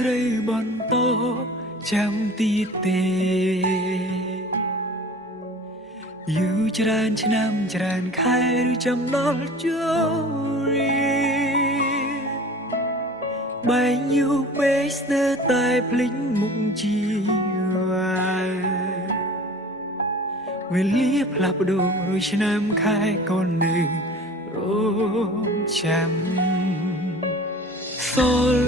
ត្រូវបន្តចាំទីទេយូរច្រើនឆ្នាំច្រើនខែឬចាំដល់ចូលរៀបែងយូរពេកស្ទើរតែភ្លេចមុខជីវាវេលាផ្លាស់ប្ដូររួចឆ្នាំខែក៏នៅរងចាំសូល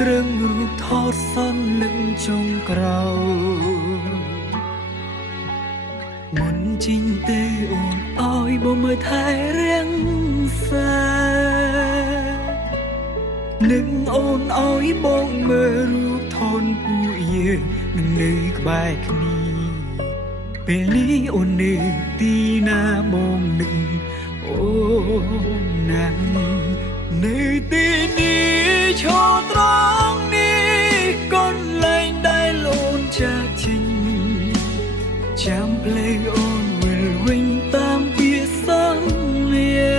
ត្រឹងរូបថតសន្លឹងចុងក្រោយមុនជីងទេអូនអើយបងមើលថែរាំងសានឹងអូនអើយបងមើលរូបថនពួកយើងនឹងនៅក្បែរគ្នាពេលនេះអូននៅទីណាបងនឹងអូនណាំនៅទីនេះឈរត្រង់នេះកន្លែងដែលអូនចាក់ចេញចាំភ្លេងអូនវិលវិញតាមពាក្យសន្យា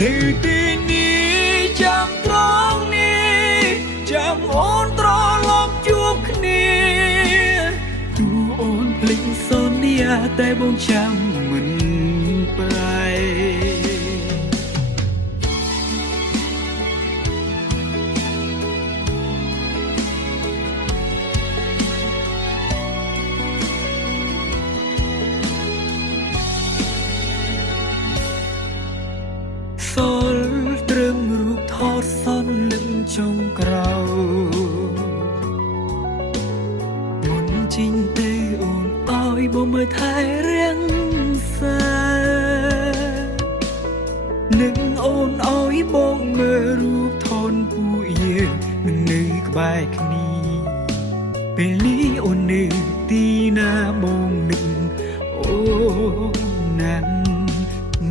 នៅទីនេះចាំត្រង់នេះចាំអូនត្រឡប់ជួបគ្នាទូអូនភ្លេចសន្យាតែបងចាំមិនប្រែសូលត្រឹមរូបថតសន្លឹងចុងក្រោយមុនជីងទេអូនអើយបងមើលថែរាំងសានឹងអូនអើយបងមើលរូបថនពួកយើងនឹងនៅក្បែរគ្នាពេលនេះអូននៅទីណាបងនឹងអូនណាំ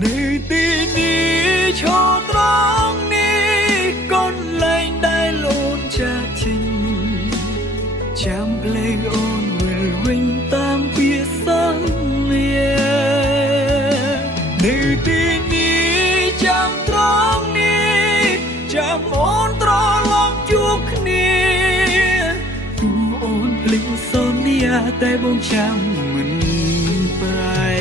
នៅទីនេះឈរត្រង់នេះកន្លែងដែលអូនចាក់ចេញចាំភ្លេងអូនវិលវិញតាមពាក្យសន្យានៅទីនេះចាំត្រង់នេះចាំអូនត្រឡប់ជួបគ្នាទូអូនភ្លេចសន្យាតែបងចាំមិនប្រែ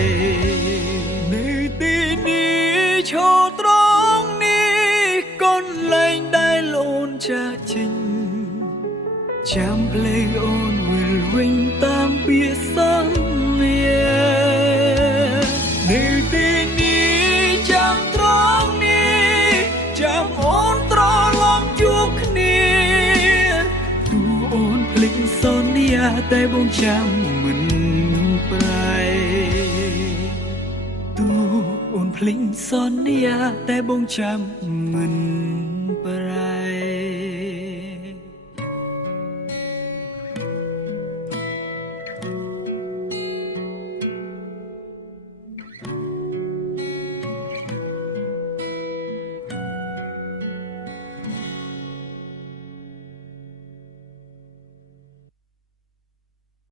នៅទីនេះឈរត្រង់នេះកន្លែងដែលអូនចាក់ចេញចាំភ្លេងអូនវិលវិញតាមពាក្យសន្យានៅទីនេះចាំត្រង់នេះចាំអូនត្រឡប់ជួបគ្នាទូអូនភ្លេចសន្យាតែបងចាំមិនប្រែទូអូនភ្លេចសន្យាតែបងចាំមិន